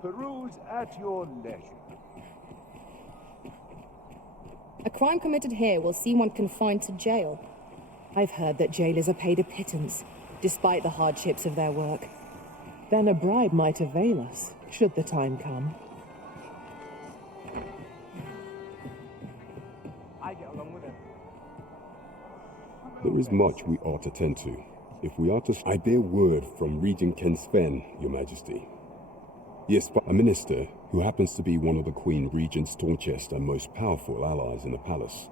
Peruse at your leisure. A crime committed here will see one confined to jail. I've heard that jailers are paid a pittance, despite the hardships of their work. Then a bribe might avail us, should the time come. I get along with him. There is much we ought to tend to. If we are to... I bear word from Regent Ken Sven, Your Majesty. Yes, but a minister who happens to be one of the Queen Regent's staunchest and most powerful allies in the palace.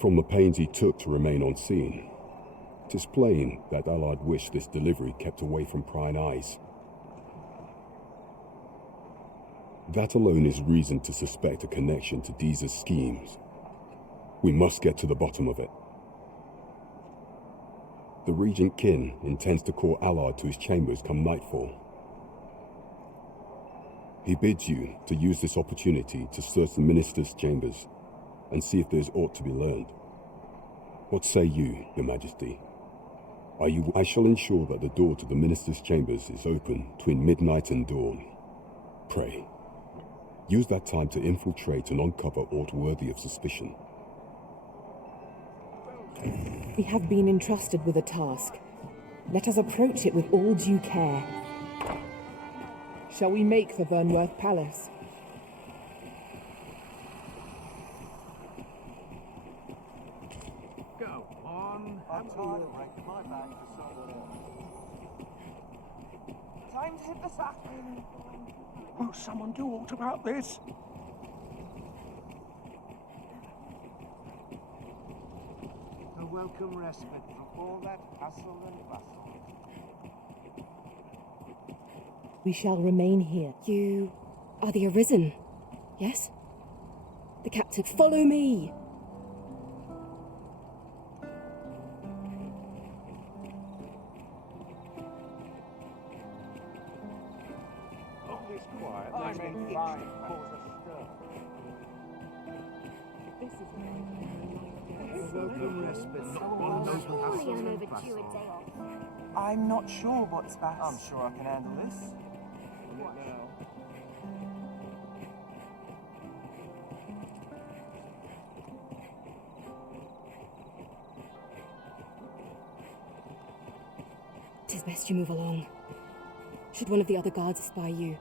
From the pains he took to remain on scene, it is plain that Allied wished this delivery kept away from prying eyes. That alone is reason to suspect a connection to Deeza's schemes. We must get to the bottom of it. The Regent Kin intends to call Allard to his chambers come nightfall. He bids you to use this opportunity to search the minister's chambers and see if there is aught to be learned. What say you, Your Majesty? I shall ensure that the door to the minister's chambers is open between midnight and dawn. Pray, use that time to infiltrate and uncover aught worthy of suspicion. We have been entrusted with a task. Let us approach it with all due care. Shall we make for Burnworth Palace? Go on. I'm tired of breaking my back for someone else. Time to hit the sack. Will someone do aught about this? A welcome respite from all that hustle and bustle. We shall remain here. You are the Arisen, yes? The captain. Follow me! All this quiet, I mean fine, cause a stir. This is A welcome respite from all those hustle and bustle. I'm not sure what's best. I'm sure I can handle this. Tis best you move along. Should one of the other guards spy you,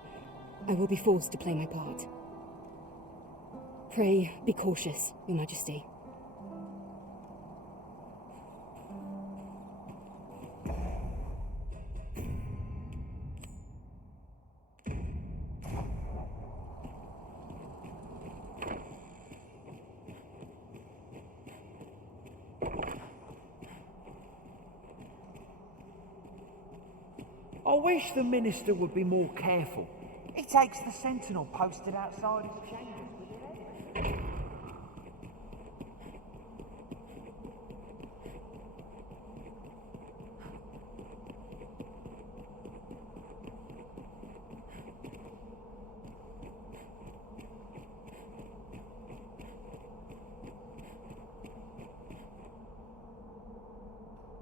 I will be forced to play my part. Pray, be cautious, Your Majesty. I wish the minister would be more careful. He takes the sentinel posted outside his chambers with it.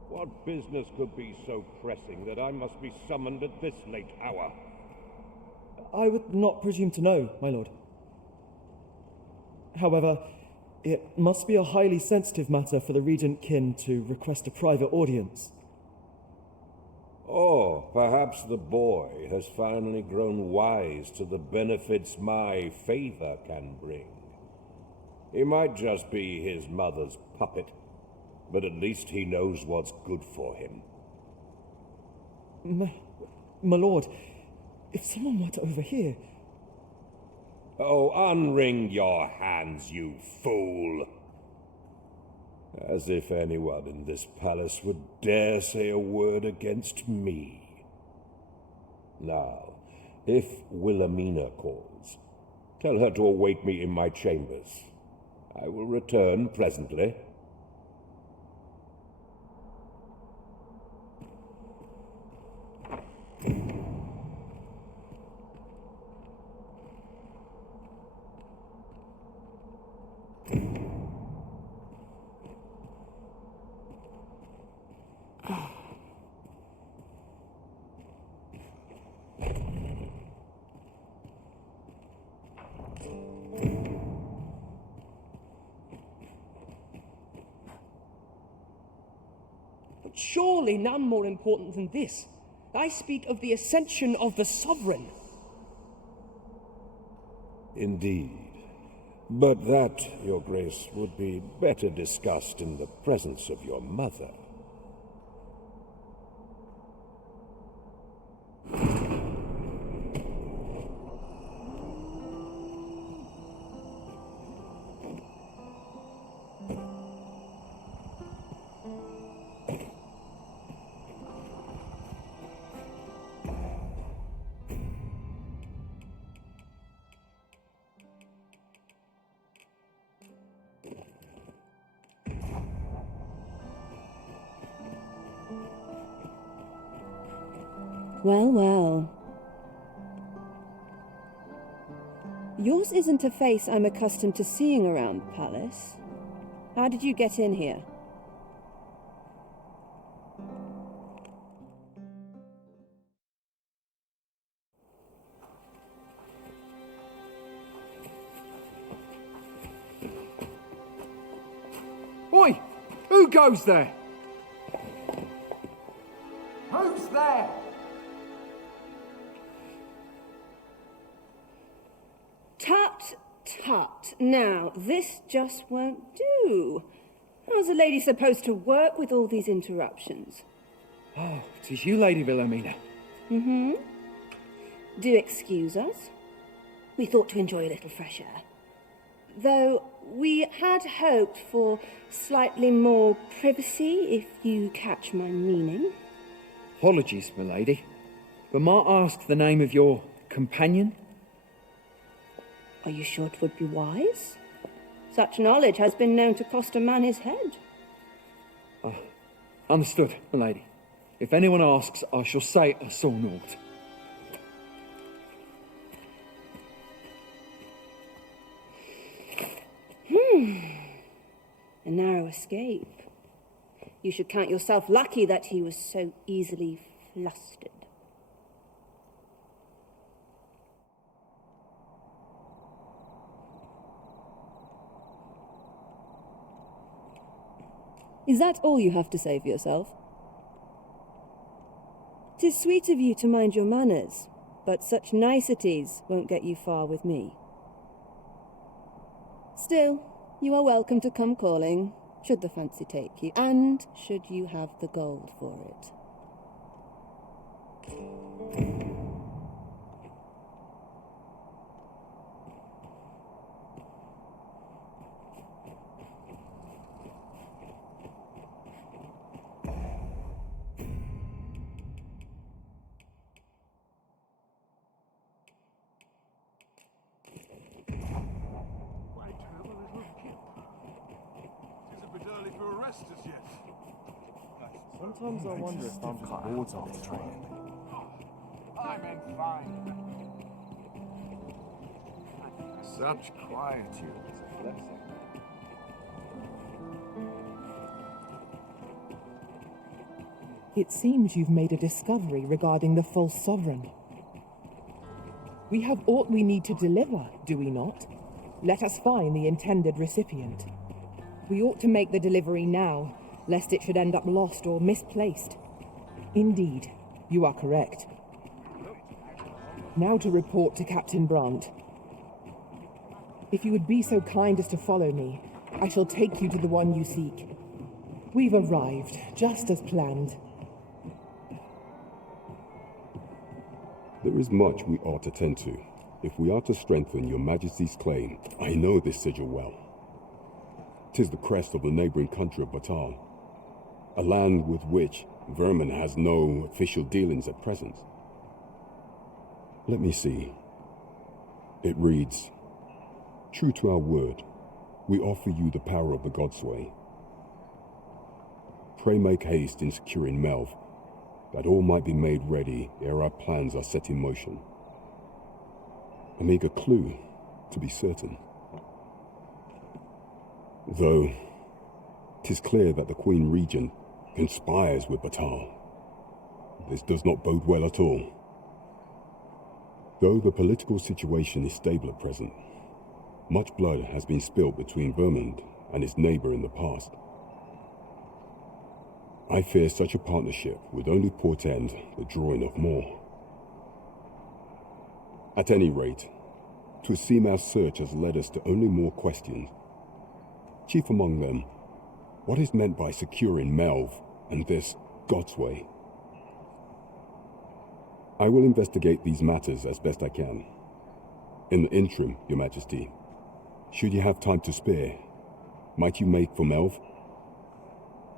What business could be so pressing that I must be summoned at this late hour? I would not presume to know, my lord. However, it must be a highly sensitive matter for the Regent Kin to request a private audience. Oh, perhaps the boy has finally grown wise to the benefits my favor can bring. He might just be his mother's puppet, but at least he knows what's good for him. My lord, if someone were to overhear... Oh, unwring your hands, you fool! As if anyone in this palace would dare say a word against me. Now, if Wilhelmina calls, tell her to await me in my chambers. I will return presently. Surely none more important than this. I speak of the ascension of the Sovereign. Indeed. But that, Your Grace, would be better discussed in the presence of your mother. Well, well. Yours isn't a face I'm accustomed to seeing around the palace. How did you get in here? Oi! Who goes there? Who's there? Tut, tut. Now, this just won't do. How's a lady supposed to work with all these interruptions? Oh, 'tis you, Lady Wilhelmina. Mm-hmm. Do excuse us. We thought to enjoy a little fresh air. Though we had hoped for slightly more privacy, if you catch my meaning. Apologies, my lady, but might I ask the name of your companion? Are you sure it would be wise? Such knowledge has been known to cost a man his head. Understood, my lady. If anyone asks, I shall say I saw naught. A narrow escape. You should count yourself lucky that he was so easily flustered. Is that all you have to say for yourself? 'Tis sweet of you to mind your manners, but such niceties won't get you far with me. Still, you are welcome to come calling, should the fancy take you, and should you have the gold for it. Sometimes I wonder if I'm just bored on this train. I'm in fine. Such quietude is a blessing. It seems you've made a discovery regarding the false sovereign. We have aught we need to deliver, do we not? Let us find the intended recipient. We ought to make the delivery now, lest it should end up lost or misplaced. Indeed, you are correct. Now to report to Captain Brandt. If you would be so kind as to follow me, I shall take you to the one you seek. We've arrived, just as planned. There is much we ought to tend to, if we are to strengthen your Majesty's claim. I know this sigil well. 'Tis the crest of the neighboring country of Batal, a land with which Vermin has no official dealings at present. Let me see. It reads, "True to our word, we offer you the power of the Godsway. Pray make haste in securing Melv, that all might be made ready ere our plans are set in motion." A meager clue, to be certain. Though 'tis clear that the Queen Regent conspires with Batal. This does not bode well at all. Though the political situation is stable at present, much blood has been spilt between Vermund and his neighbor in the past. I fear such a partnership would only portend the drawing of more. At any rate, 'twould seem our search has led us to only more questions. Chief among them, what is meant by securing Melv and this God's way? I will investigate these matters as best I can. In the interim, Your Majesty, should you have time to spare, might you make for Melv?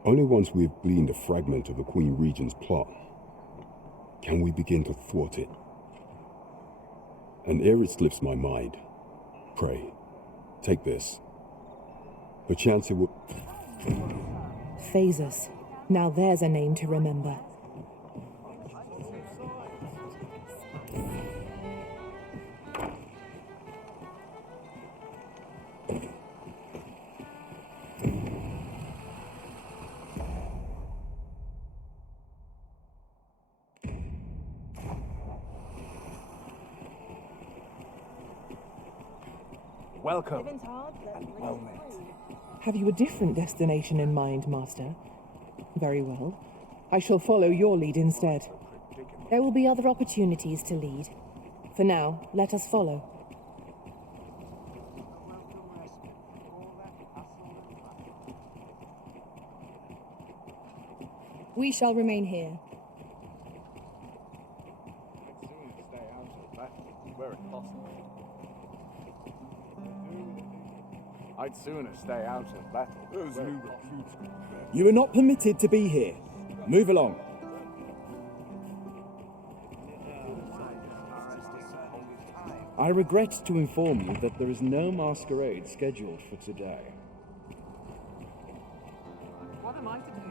Only once we have gleaned a fragment of the Queen Regent's plot can we begin to thwart it. And ere it slips my mind, pray, take this. Perchance it will... Phasers. Now there's a name to remember. Welcome. Well met. Have you a different destination in mind, Master? Very well. I shall follow your lead instead. There will be other opportunities to lead. For now, let us follow. We shall remain here. I'd sooner stay out of battle. You are not permitted to be here. Move along. I regret to inform you that there is no masquerade scheduled for today. What am I to do?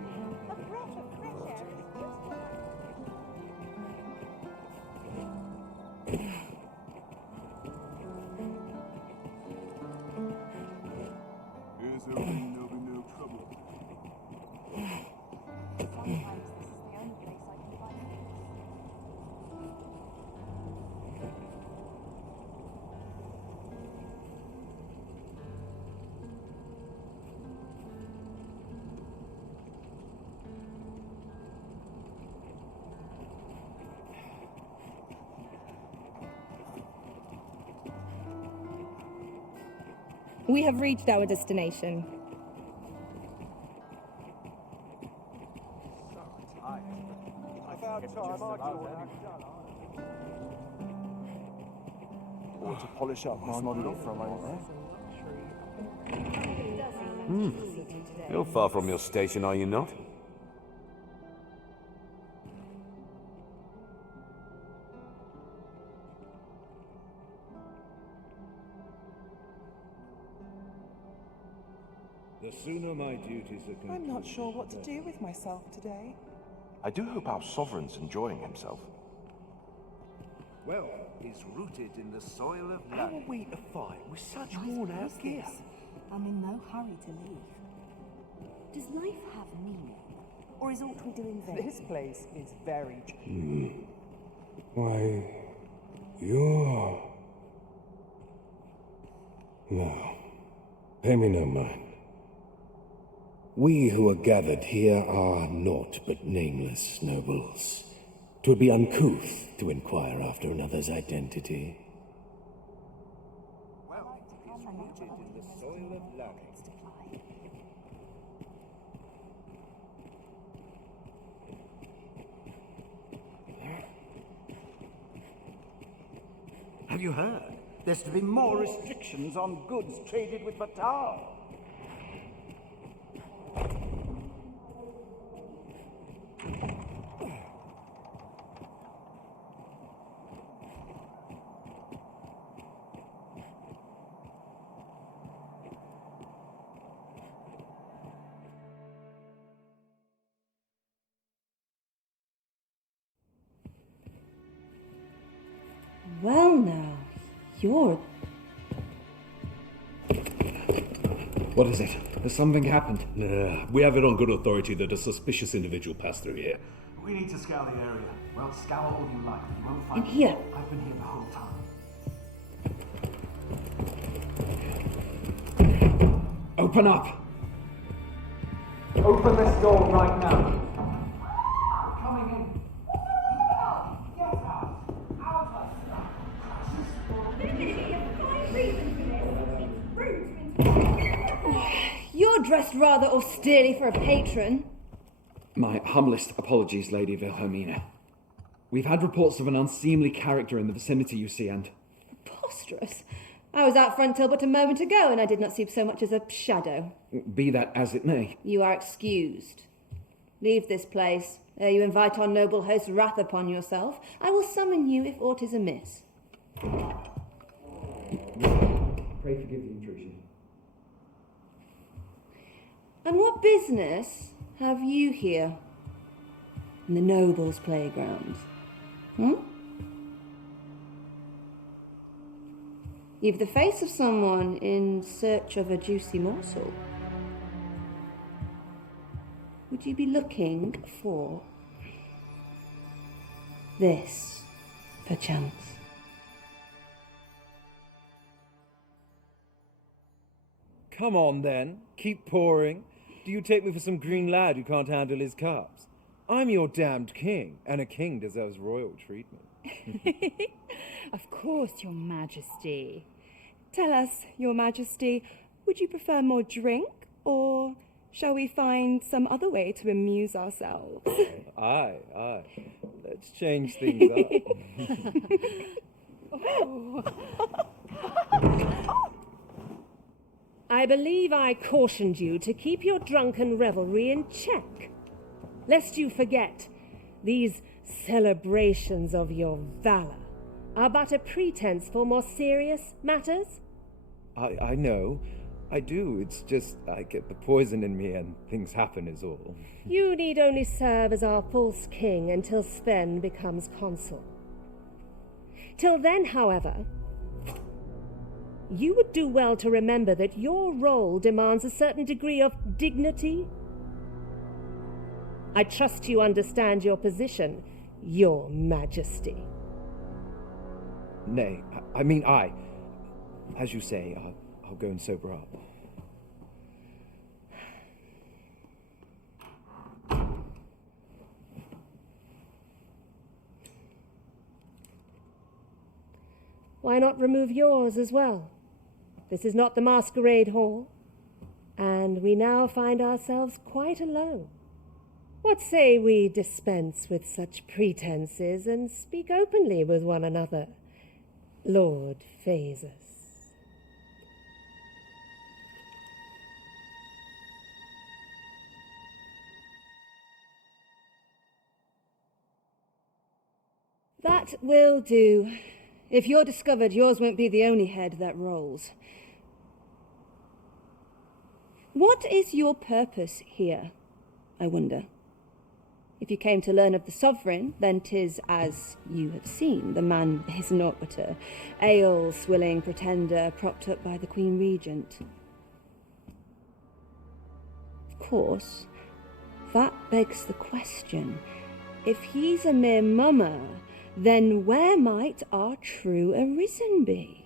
We have reached our destination. Or to polish up my model for a moment there. You're far from your station, are you not? The sooner my duties are concluded... I'm not sure what to do with myself today. I do hope our sovereign's enjoying himself. Well, he's rooted in the soil of How love. are we to fight with such worn-out gear? I'm in no hurry to leave. Does life have meaning? Or is all we do in vain? This place is very... Why, you're... No, pay me no mind. We who are gathered here are naught but nameless nobles. 'Twould be uncouth to inquire after another's identity. Well, he's rooted in the soil of love. Have you heard? There's to be more restrictions on goods traded with Batal. Well now, you're... What is it? Has something happened? We have it on good authority that a suspicious individual passed through here. We need to scour the area. Well, scour all you like. You won't find In here. I've been here the whole time. Open up! Open this door right now. dressed rather austerely for a patron. My humblest apologies, Lady Wilhelmina. We've had reports of an unseemly character in the vicinity, you see, and... Preposterous. I was out front till but a moment ago, and I did not see so much as a shadow. Be that as it may. You are excused. Leave this place, ere you invite our noble host's wrath upon yourself. I will summon you if aught is amiss. Pray forgive the intrusion. And what business have you here? In the nobles' playgrounds? You've the face of someone in search of a juicy morsel. Would you be looking for this, perchance? Come on, then. Keep pouring. Do you take me for some green lad who can't handle his cups? I'm your damned king, and a king deserves royal treatment. Of course, Your Majesty. Tell us, Your Majesty, would you prefer more drink, or shall we find some other way to amuse ourselves? Aye. Let's change things up. I believe I cautioned you to keep your drunken revelry in check, lest you forget these celebrations of your valor are but a pretense for more serious matters. I know. I do. It's just I get the poison in me and things happen is all. You need only serve as our false king until Sven becomes consul. Till then, however, you would do well to remember that your role demands a certain degree of dignity. I trust you understand your position, Your Majesty. Nay, I mean I. As you say, I'll go and sober up. Why not remove yours as well? This is not the masquerade hall, and we now find ourselves quite alone. What say we dispense with such pretenses and speak openly with one another, Lord Phaesus? That will do. If you're discovered, yours won't be the only head that rolls. What is your purpose here, I wonder? If you came to learn of the sovereign, then 'tis as you have seen. The man is naught but a ale-swilling pretender propped up by the Queen Regent. Of course, that begs the question. If he's a mere mummer, then where might our true arisen be?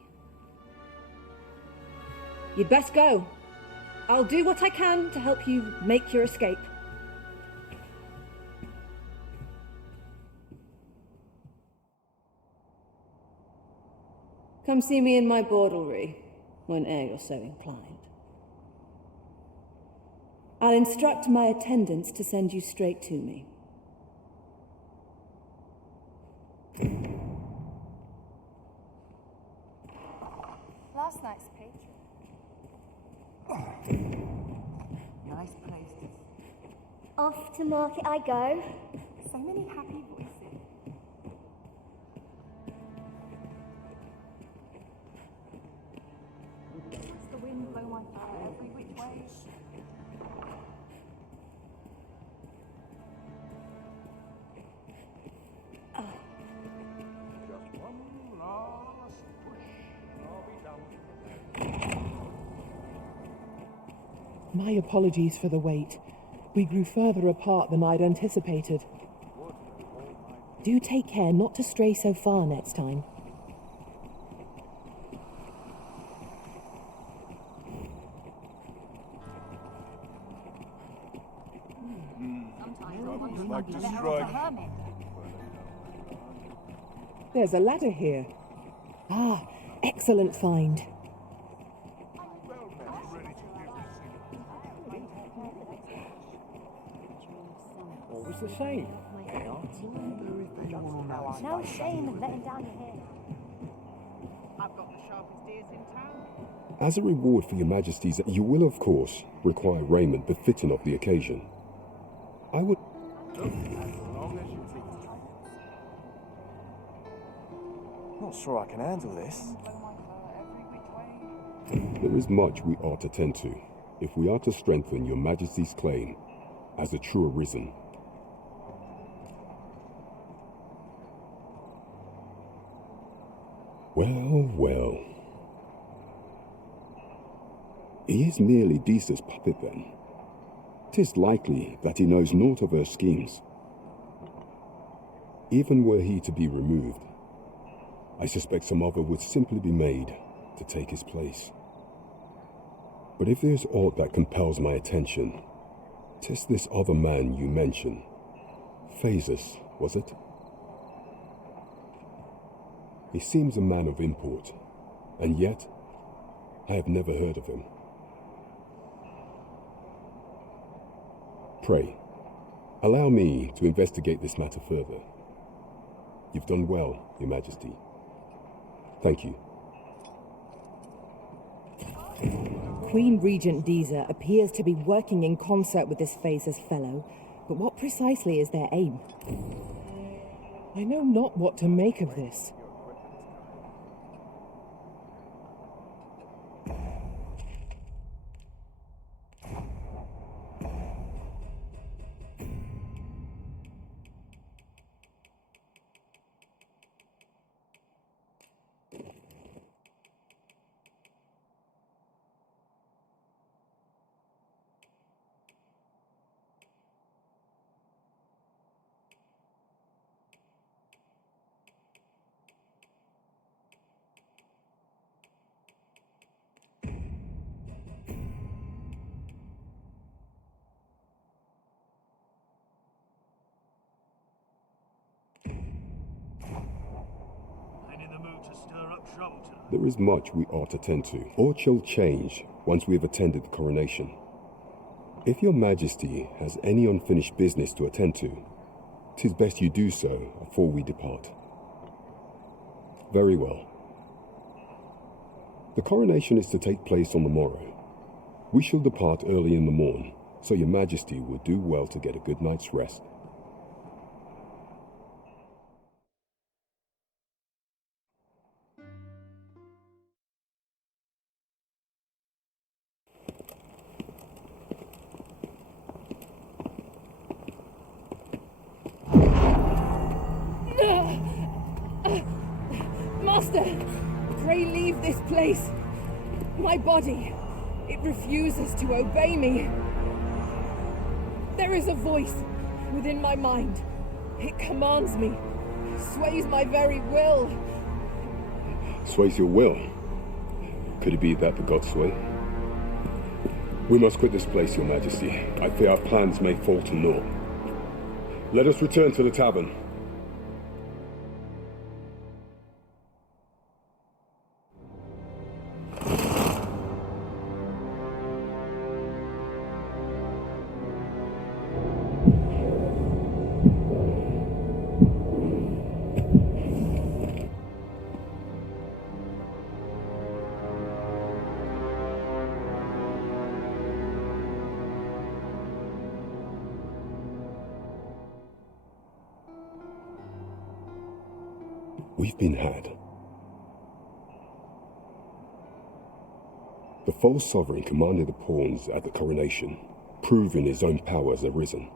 You'd best go. I'll do what I can to help you make your escape. Come see me in my bordlery, whene'er you're so inclined. I'll instruct my attendants to send you straight to me. Last night's patron. Nice place. Off to market I go. So many happy voices. It's the wind blow my hair every which way. My apologies for the wait. We grew further apart than I'd anticipated. Do take care not to stray so far next time. Like to strike. There's a ladder here. Ah, excellent find. What was the same? No shame in letting down your hair. I've got the sharpest ears in town. As a reward for your majesties, you will, of course, require raiment befitting of the occasion. I would... Not sure I can handle this. There is much we ought to tend to, if we are to strengthen your majesty's claim as a true arisen. Well, well. He is merely Disa's puppet then. 'Tis likely that he knows naught of her schemes. Even were he to be removed, I suspect some other would simply be made to take his place. But if there's aught that compels my attention, 'tis this other man you mention. Phases, was it? He seems a man of import, and yet I have never heard of him. Pray, allow me to investigate this matter further. You've done well, Your Majesty. Thank you. Queen Regent Disa appears to be working in concert with this Phases fellow, but what precisely is their aim? I know not what to make of this. There is much we ought to tend to, or shall change once we have attended the coronation. If your majesty has any unfinished business to attend to, 'tis best you do so before we depart. Very well. The coronation is to take place on the morrow. We shall depart early in the morn, so your majesty will do well to get a good night's rest. Master, pray leave this place. My body, it refuses to obey me. There is a voice within my mind. It commands me, sways my very will. Sways your will? Could it be that the gods sway? We must quit this place, your majesty. I fear our plans may fall to naught. Let us return to the tavern. We've been had. The false sovereign commanded the pawns at the coronation, proving his own power as arisen.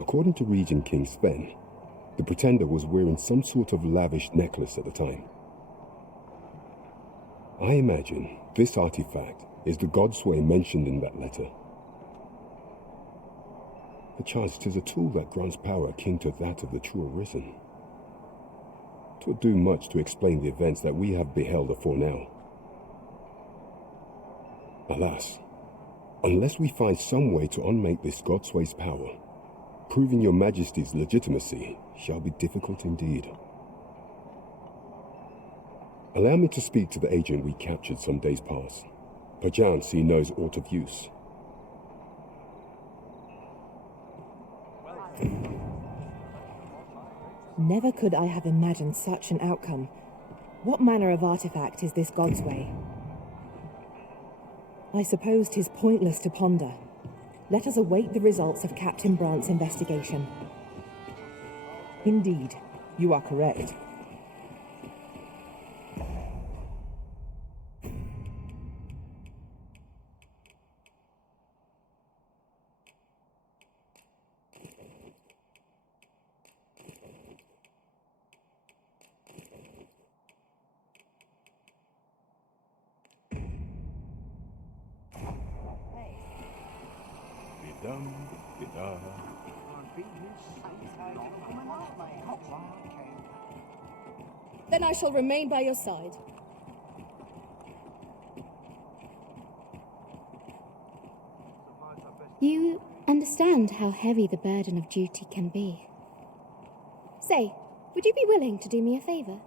According to Regent King Sven, the pretender was wearing some sort of lavish necklace at the time. I imagine this artifact is the godsway mentioned in that letter. Perchance 'tis a tool that grants power akin to that of the true arisen. 'Twould do much to explain the events that we have beheld afore now. Alas, unless we find some way to unmake this godsway's power, proving your majesty's legitimacy shall be difficult indeed. Allow me to speak to the agent we captured some days past. Perchance he knows aught of use. Never could I have imagined such an outcome. What manner of artifact is this God's way? I suppose 'tis pointless to ponder. Let us await the results of Captain Brant's investigation. Indeed, you are correct. Then I shall remain by your side. You understand how heavy the burden of duty can be. Say, would you be willing to do me a favor?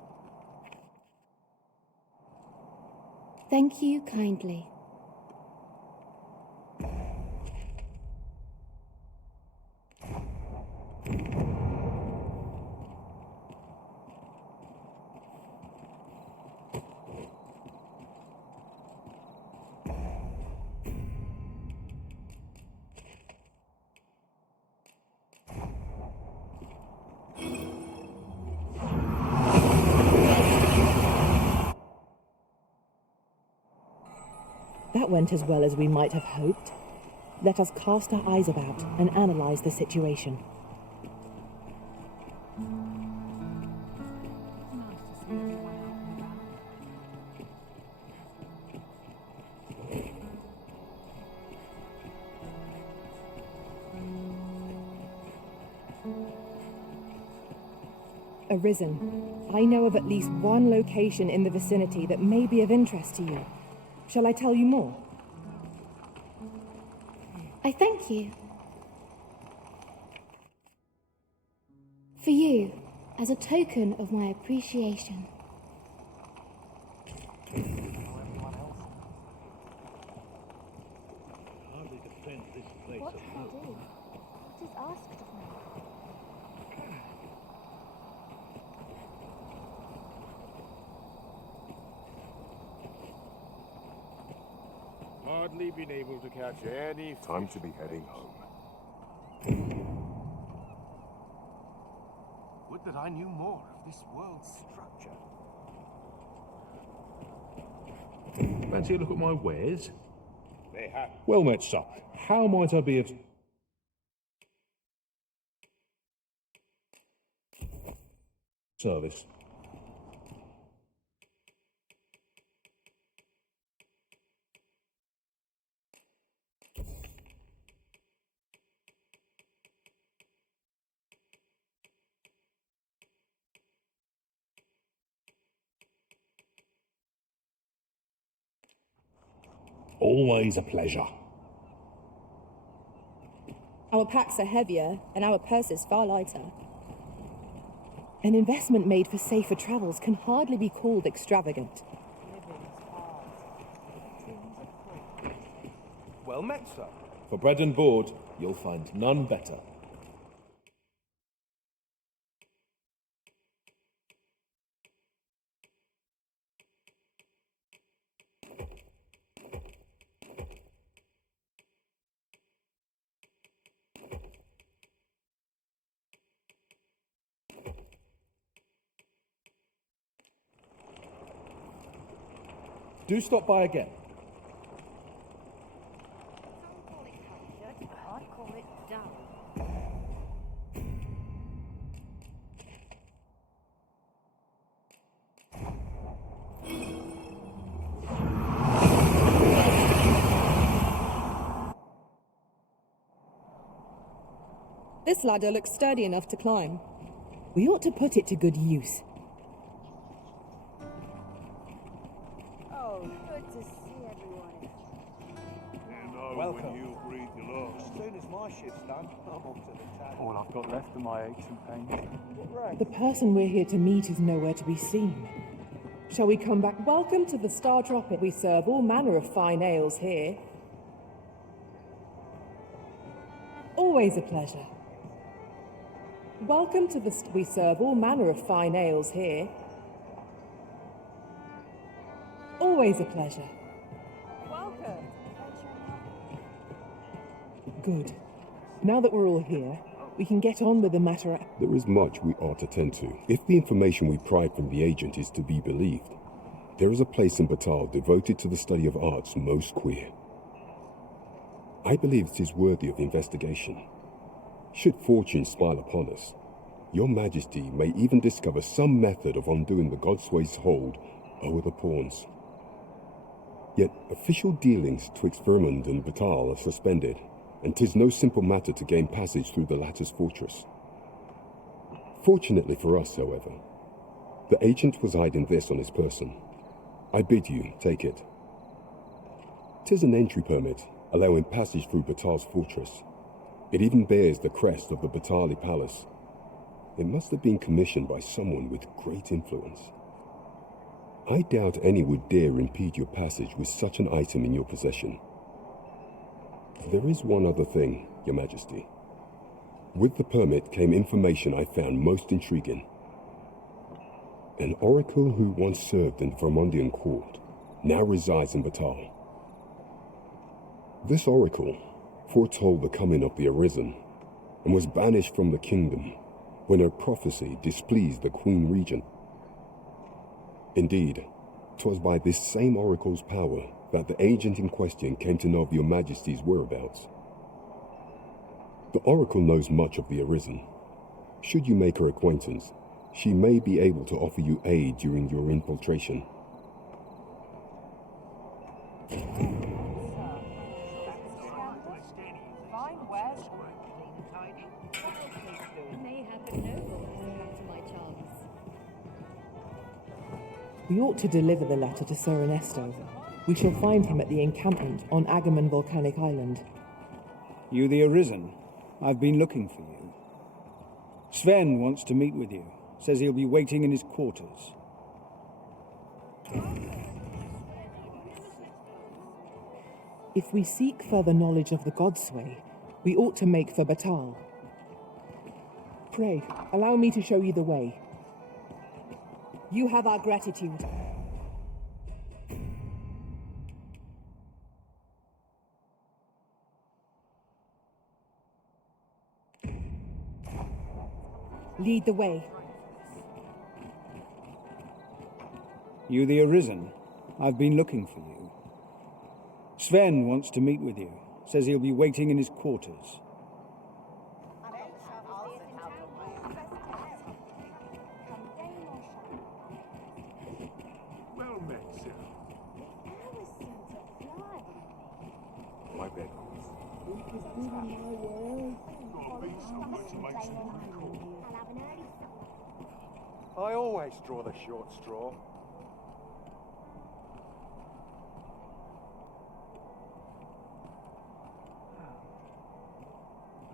Thank you kindly. That went as well as we might have hoped. Let us cast our eyes about and analyze the situation. Arisen, I know of at least one location in the vicinity that may be of interest to you. Shall I tell you more? I thank you. For you, as a token of my appreciation. What can I do? What is asked of me? Hardly been able to catch any... Time to be heading home. Would that I knew more of this world's structure. Fancy a look at my wares? They have... Well met, sir. How might I be of... service? Always a pleasure. Our packs are heavier, and our purses far lighter. An investment made for safer travels can hardly be called extravagant. Well met, sir. For bread and board, you'll find none better. Do stop by again. I call it dull. This ladder looks sturdy enough to climb. We ought to put it to good use. Oh, good to see everyone. Welcome. When you breathe your last. As soon as my shift's done, I'm off to the town. All I've got left are my aches and pains. The person we're here to meet is nowhere to be seen. Shall we come back? Welcome to the Star Tropic. We serve all manner of fine ales here. Always a pleasure. Welcome to the... We serve all manner of fine ales here. Always a pleasure. Welcome. Good. Now that we're all here, we can get on with the matter. There is much we ought to tend to. If the information we pried from the agent is to be believed, there is a place in Batal devoted to the study of arts most queer. I believe it is worthy of investigation. Should fortune smile upon us, Your Majesty may even discover some method of undoing the Godsway's hold over the pawns. Yet official dealings twixt Vermund and Batal are suspended, and 'tis no simple matter to gain passage through the latter's fortress. Fortunately for us, however, the agent was hiding this on his person. I bid you take it. 'Tis an entry permit, allowing passage through Batal's fortress. It even bears the crest of the Batali Palace. It must have been commissioned by someone with great influence. I doubt any would dare impede your passage with such an item in your possession. There is one other thing, Your Majesty. With the permit came information I found most intriguing. An oracle who once served in the Vermundian court now resides in Batal. This oracle foretold the coming of the Arisen and was banished from the kingdom when her prophecy displeased the Queen Regent. Indeed, 'twas by this same oracle's power that the agent in question came to know of Your Majesty's whereabouts. The oracle knows much of the Arisen. Should you make her acquaintance, she may be able to offer you aid during your infiltration. We ought to deliver the letter to Sir Ernesto. We shall find him at the encampment on Agamemnon Volcanic Island. You the Arisen? I've been looking for you. Sven wants to meet with you. Says he'll be waiting in his quarters. If we seek further knowledge of the Godsway, we ought to make for Batal. Pray, allow me to show you the way. You have our gratitude. Lead the way. You the Arisen? I've been looking for you. Sven wants to meet with you. Says he'll be waiting in his quarters. Well met, sir. My bed. I always draw the short straw.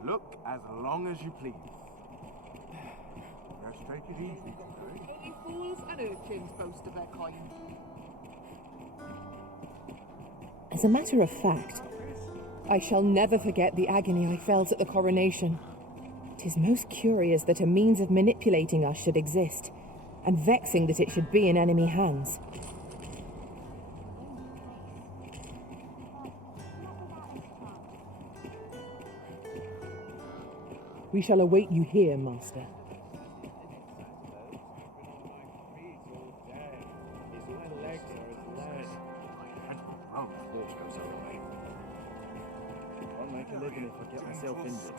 Look as long as you please. Just take it easy. Only fools and urchins boast of their kind. As a matter of fact, I shall never forget the agony I felt at the coronation. 'Tis most curious that a means of manipulating us should exist, and vexing that it should be in enemy hands. We shall await you here, Master. I'll make a living if I get myself injured.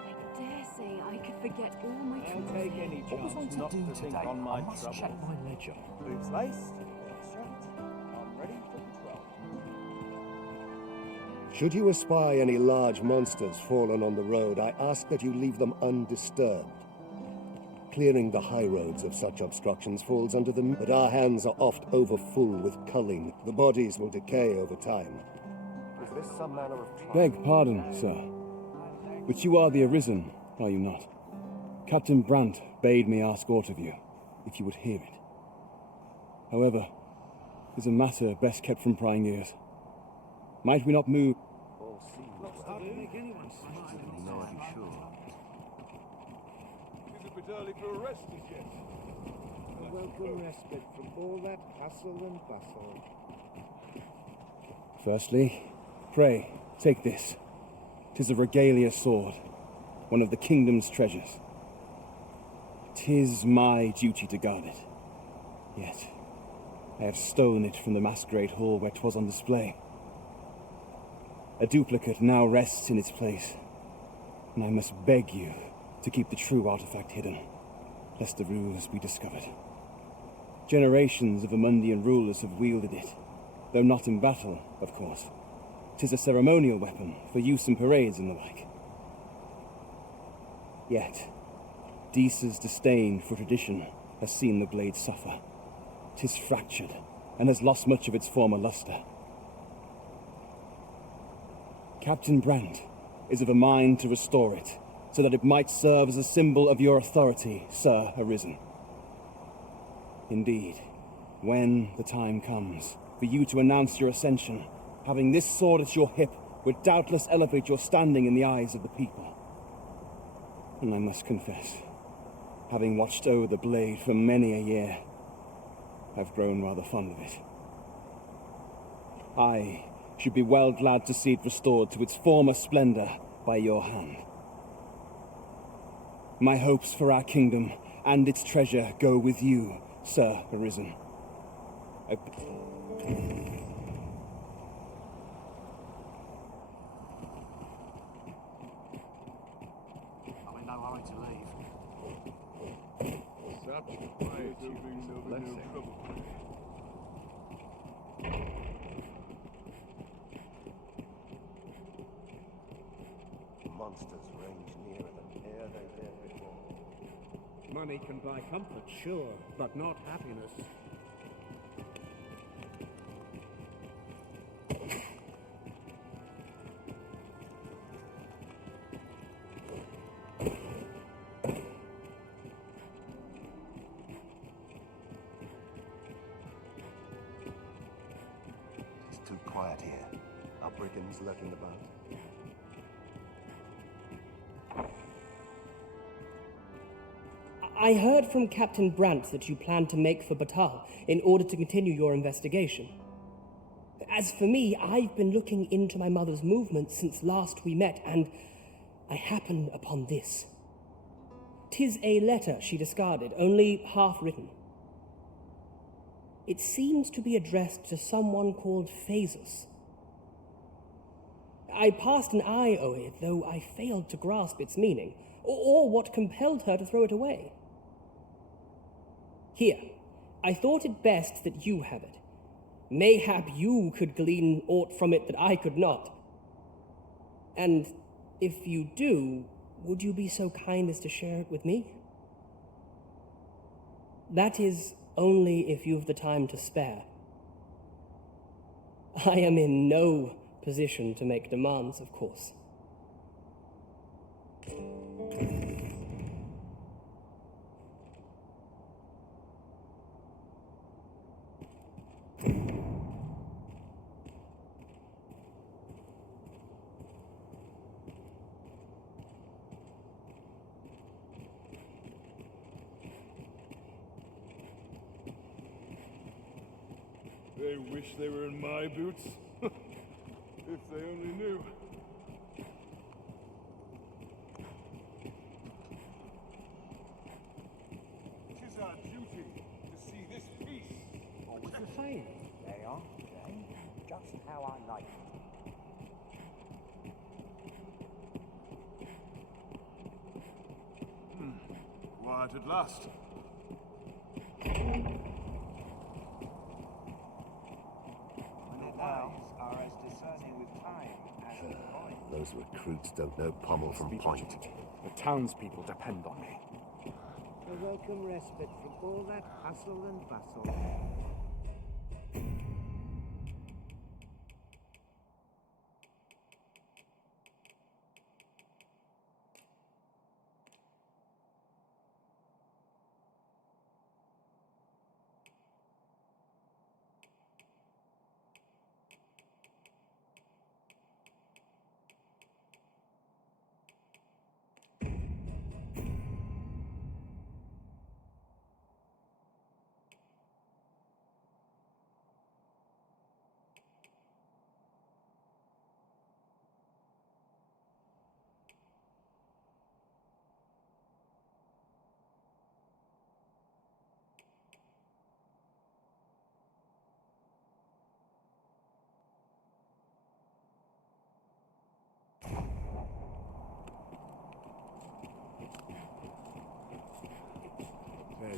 I dare say I could forget all my I'll troubles. take any chance not to think on my troubles. Check my ledger. Boots laced, straight. I'm ready for patrol. Should you espy any large monsters fallen on the road, I ask that you leave them undisturbed. Clearing the high roads of such obstructions falls under them, but our hands are oft overfull with culling. The bodies will decay over time. Is this some manner of trial? Beg pardon, sir. But you are the Arisen, are you not? Captain Brandt bade me ask aught of you. if you would hear it. However, it is a matter best kept from prying ears. Might we not move? It's a bit early for arrests yet. A welcome respite from all that hustle and bustle. Firstly, pray, take this. 'Tis a regalia sword, one of the kingdom's treasures. 'Tis my duty to guard it. Yet, I have stolen it from the masquerade hall where 'twas on display. A duplicate now rests in its place, and I must beg you to keep the true artifact hidden, lest the ruse be discovered. Generations of Amundian rulers have wielded it, though not in battle, of course. 'Tis a ceremonial weapon for use in parades and the like. Yet, Disa's disdain for tradition has seen the blade suffer. 'Tis fractured, and has lost much of its former luster. Captain Brandt is of a mind to restore it, so that it might serve as a symbol of your authority, Sir Arisen. Indeed, when the time comes for you to announce your ascension, having this sword at your hip would doubtless elevate your standing in the eyes of the people. And I must confess, having watched over the blade for many a year, I've grown rather fond of it. I should be well glad to see it restored to its former splendor by your hand. My hopes for our kingdom and its treasure go with you, Sir Arisen. I mean, no hurry to leave. Such quiet, you never knew trouble. Monsters range nearer than e'er they dared before. Money can buy comfort, sure, but not happiness. It's too quiet here. Are brigands lurking about? I heard from Captain Brandt that you plan to make for Batal in order to continue your investigation. As for me, I've been looking into my mother's movements since last we met, and I happened upon this. 'Tis a letter she discarded, only half written. It seems to be addressed to someone called Phasus. I passed an eye over it, though I failed to grasp its meaning, or what compelled her to throw it away. Here, I thought it best that you have it. Mayhap you could glean aught from it that I could not. And if you do, would you be so kind as to share it with me? That is only if you've the time to spare. I am in no position to make demands, of course. They wish they were in my boots. If they only knew. It is our duty to see this peace. Always the same. They are, Jane. Just how I like it. Quiet at last. Are as discerning with time as with coin. Those recruits don't know pommel from point. The townspeople depend on me. A welcome respite from all that hustle and bustle.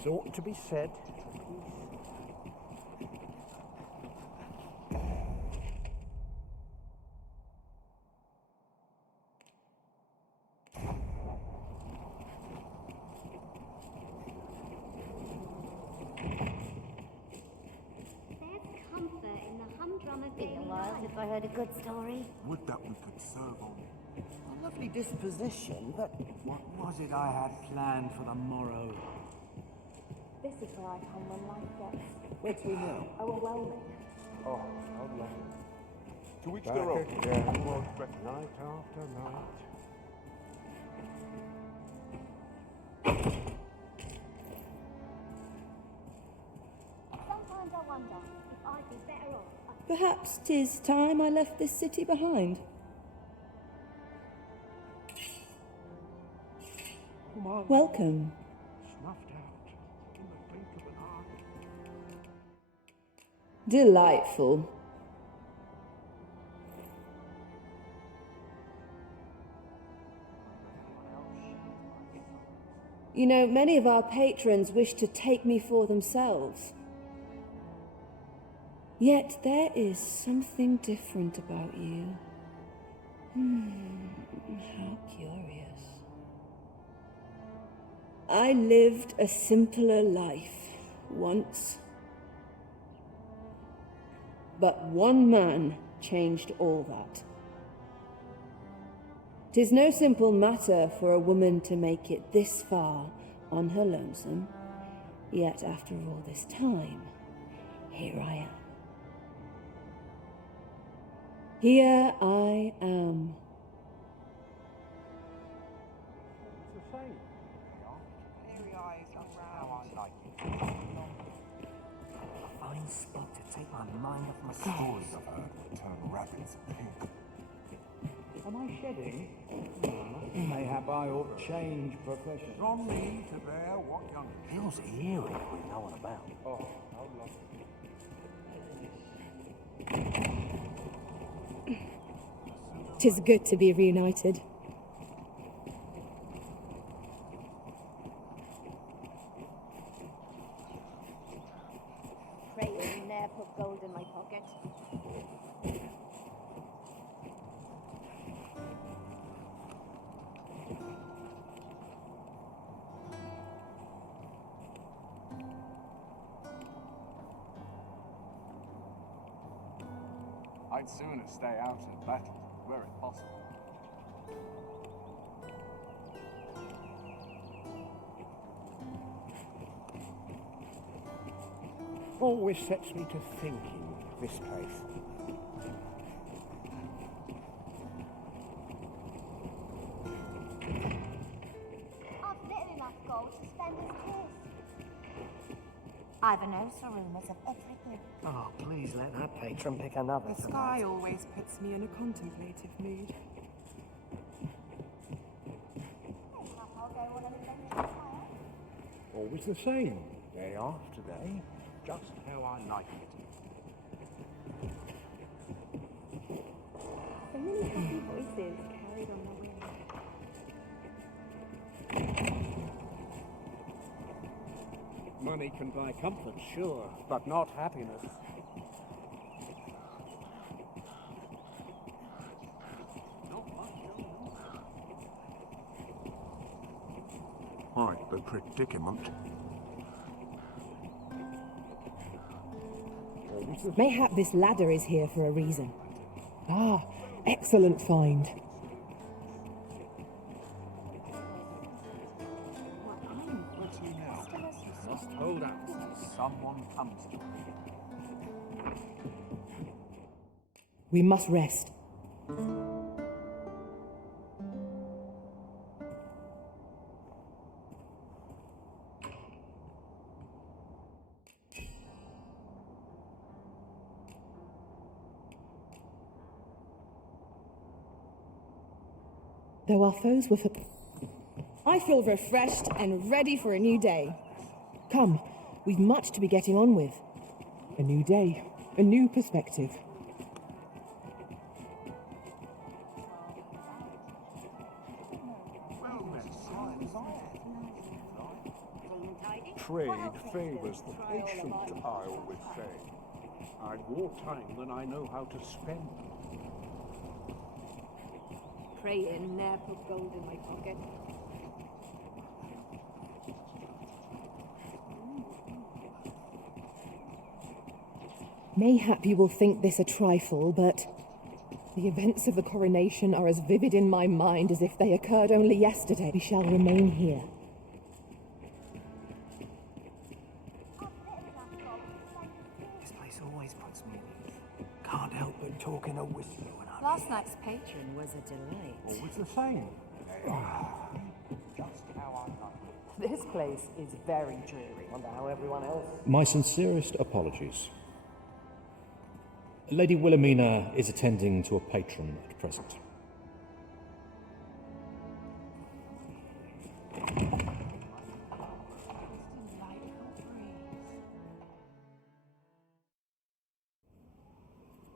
There's aught to be said. If I heard a good story. Would that we could serve on. A lovely disposition, but what was it I had planned for the morrow? This is where I come when life gets Where to now? overwhelming. Oh, how lovely. To each Back their own. again, night after night. Sometimes I wonder if I'd be better off. Perhaps 'tis time I left this city behind. Welcome. Snuffed out in the blink of an eye. Delightful. You know, many of our patrons wish to take me for themselves. Yet there is something different about you. How curious. I lived a simpler life once. But one man changed all that. 'Tis no simple matter for a woman to make it this far on her lonesome. Yet after all this time, here I am. Here I am. It's the same. Airy-eyes around. I like it. A fine spot to take my mind off my stories I've heard that turn rabbits pink. Am I shedding? Mayhap I ought to change profession. From me to bear what young Feels eerie with no one about. Oh, how lovely. 'Tis good to be reunited. Pray you never put gold in my pocket. I'd sooner stay out and battle, were it possible. Always sets me to thinking, this place. I've little enough gold to spend as it is. I've a nose for rumours of everything. Oh, please let that patron pick another. The sky always puts me in a contemplative mood. I'll go on an adventure higher. Always the same, day after day, just how I like it. So many happy voices carried on the wind. Money can buy comfort, sure, but not happiness. Right, the predicament. Mayhap this ladder is here for a reason. Ah, excellent find. Just hold out till someone comes to me. We must rest. Though our foes were I feel refreshed and ready for a new day. Come, we've much to be getting on with. A new day, a new perspective. Clean tidy. Trade favours the patient, I always say. I'd more time than I know how to spend. Praying ne'er put gold in my pocket. Mayhap you will think this a trifle, but the events of the coronation are as vivid in my mind as if they occurred only yesterday. We shall remain here. This place always puts me at ease. Can't help but talk in a whisper when I'm Last night's patron was a delight. always the same. Just how I like it. This place is very dreary. Wonder how everyone else... My sincerest apologies. Lady Wilhelmina is attending to a patron at present.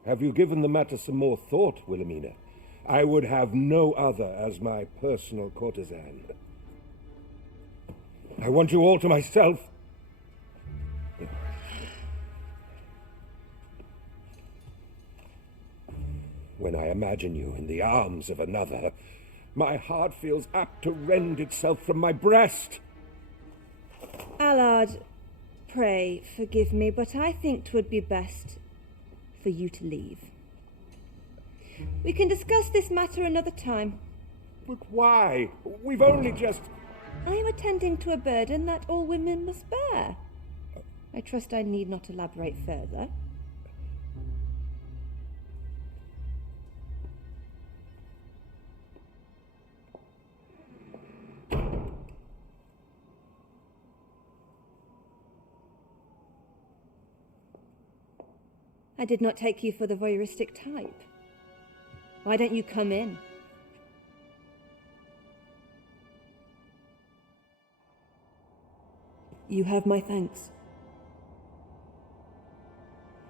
Have you given the matter some more thought, Wilhelmina? I would have no other as my personal courtesan. I want you all to myself. When I imagine you in the arms of another, my heart feels apt to rend itself from my breast. Allard, pray forgive me, but I think 'twould be best for you to leave. We can discuss this matter another time. But why? We've only just... I am attending to a burden that all women must bear. I trust I need not elaborate further. I did not take you for the voyeuristic type. Why don't you come in? You have my thanks.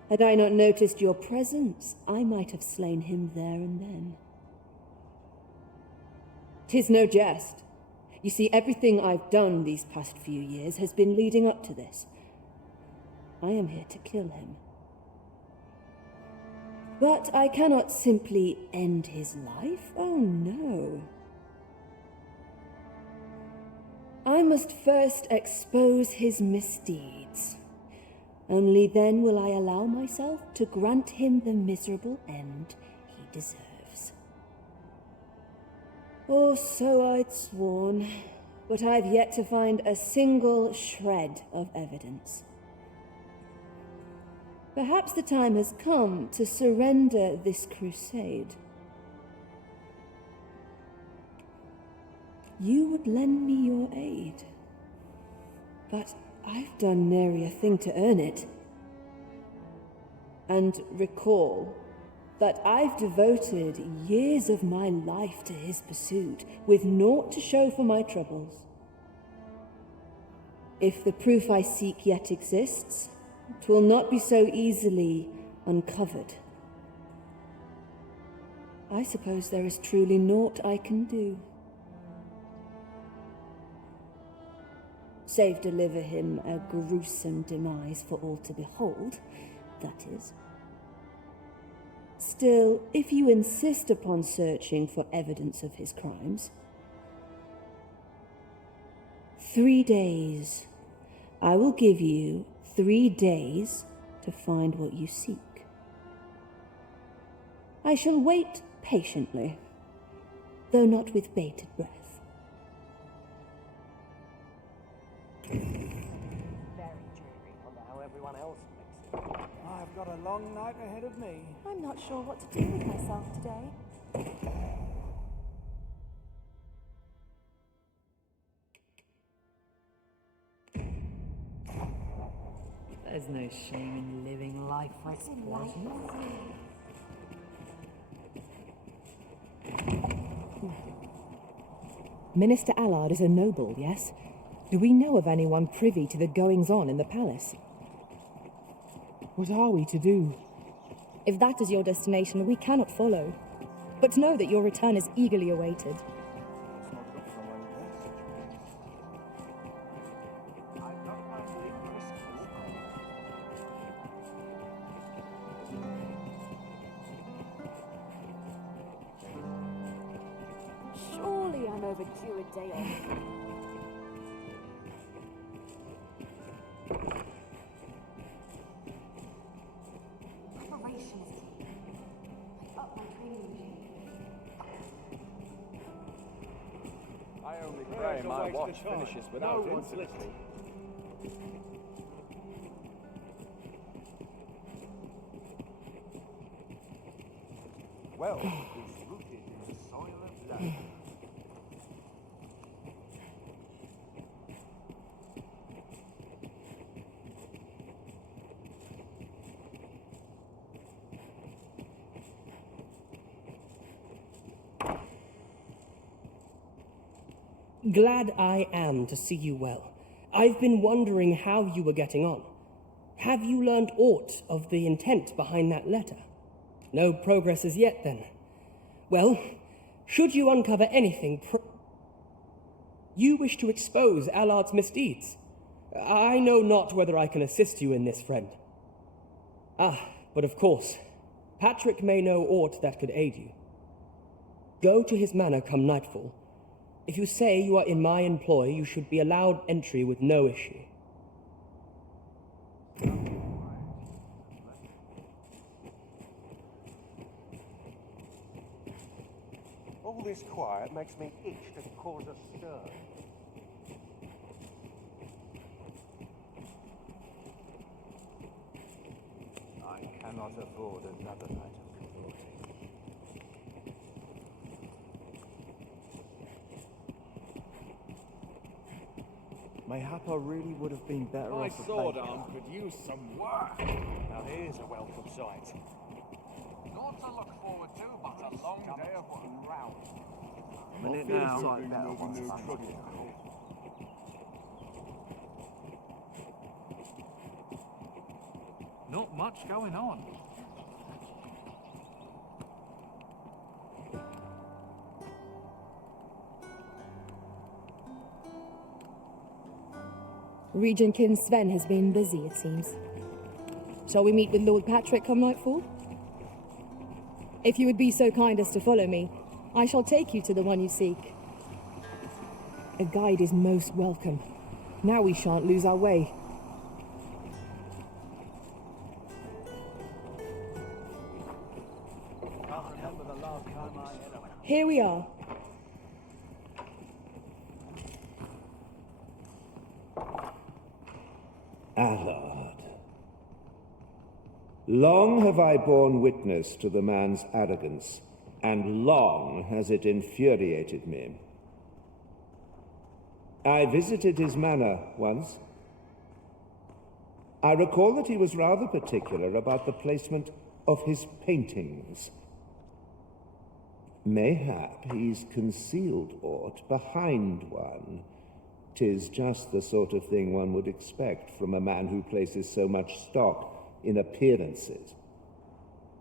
Had I not noticed your presence, I might have slain him there and then. 'Tis no jest. You see, everything I've done these past few years has been leading up to this. I am here to kill him. But I cannot simply end his life. Oh no. I must first expose his misdeeds. Only then will I allow myself to grant him the miserable end he deserves. Or so I'd sworn, but I've yet to find a single shred of evidence. Perhaps the time has come to surrender this crusade. You would lend me your aid, but I've done nary a thing to earn it. And recall that I've devoted years of my life to his pursuit, with naught to show for my troubles. If the proof I seek yet exists, 'twill not be so easily uncovered. I suppose there is truly naught I can do. Save deliver him a gruesome demise for all to behold, that is. Still, if you insist upon searching for evidence of his crimes, 3 days. I will give you 3 days to find what you seek. I shall wait patiently, though not with bated breath. Very dreary. Wonder how everyone else makes it. I've got a long night ahead of me. I'm not sure what to do with myself today. There's no shame in living life for its pleasures. Minister Allard is a noble, yes? Do we know of anyone privy to the goings-on in the palace? What are we to do? If that is your destination, we cannot follow. But know that your return is eagerly awaited. It's not got someone there. Surely I'm overdue a day off. Preparation is key. I up my training regime. I only pray my watch finishes without incident. Well, it's rooted in the soil of love. Glad I am to see you well. I've been wondering how you were getting on. Have you learned aught of the intent behind that letter? No progress as yet, then. Well, should you uncover anything you wish to expose Allard's misdeeds, I know not whether I can assist you in this, friend. But of course, Patrick may know aught that could aid you. Go to his manor come nightfall. If you say you are in my employ, you should be allowed entry with no issue. All this quiet makes me itch to cause a stir. I cannot afford another night of cruelty. Mayhap I really would have been better My off. sword arm could use some work. Now here's a welcome sight. Not to look forward to, but a long day of work. Minute now. Not much going on. Regent King Sven has been busy, it seems. Shall we meet with Lord Patrick come nightfall? If you would be so kind as to follow me, I shall take you to the one you seek. A guide is most welcome. Now we shan't lose our way. Here we are. Allard. Long have I borne witness to the man's arrogance, and long has it infuriated me. I visited his manor once. I recall that he was rather particular about the placement of his paintings. Mayhap he's concealed aught behind one. 'Tis just the sort of thing one would expect from a man who places so much stock in appearances.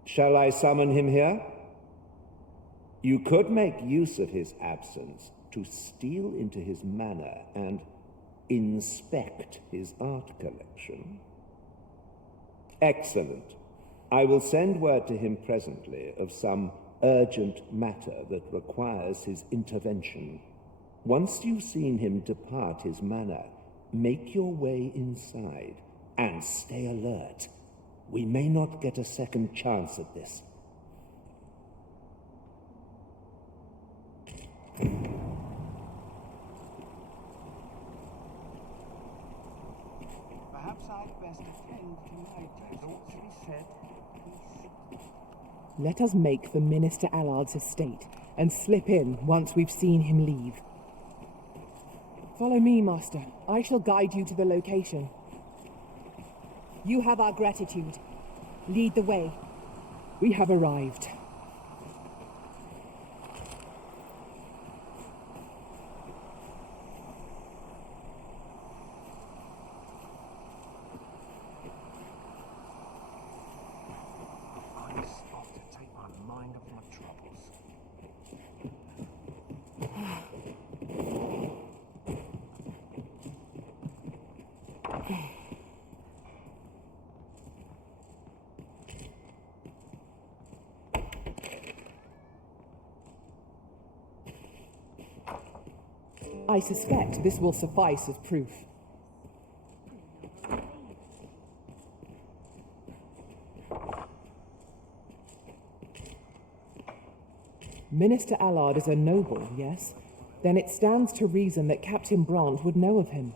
Shall I summon him here? You could make use of his absence to steal into his manor and inspect his art collection. Excellent. I will send word to him presently of some urgent matter that requires his intervention. Once you've seen him depart his manor, make your way inside and stay alert. We may not get a second chance at this. Perhaps I'd best attend to my duties. Ought to be said. Let us make for Minister Allard's estate and slip in once we've seen him leave. Follow me, Master. I shall guide you to the location. You have our gratitude. Lead the way. We have arrived. I spot to take my mind off my troubles. I suspect this will suffice as proof. Minister Allard is a noble, yes? Then it stands to reason that Captain Brandt would know of him.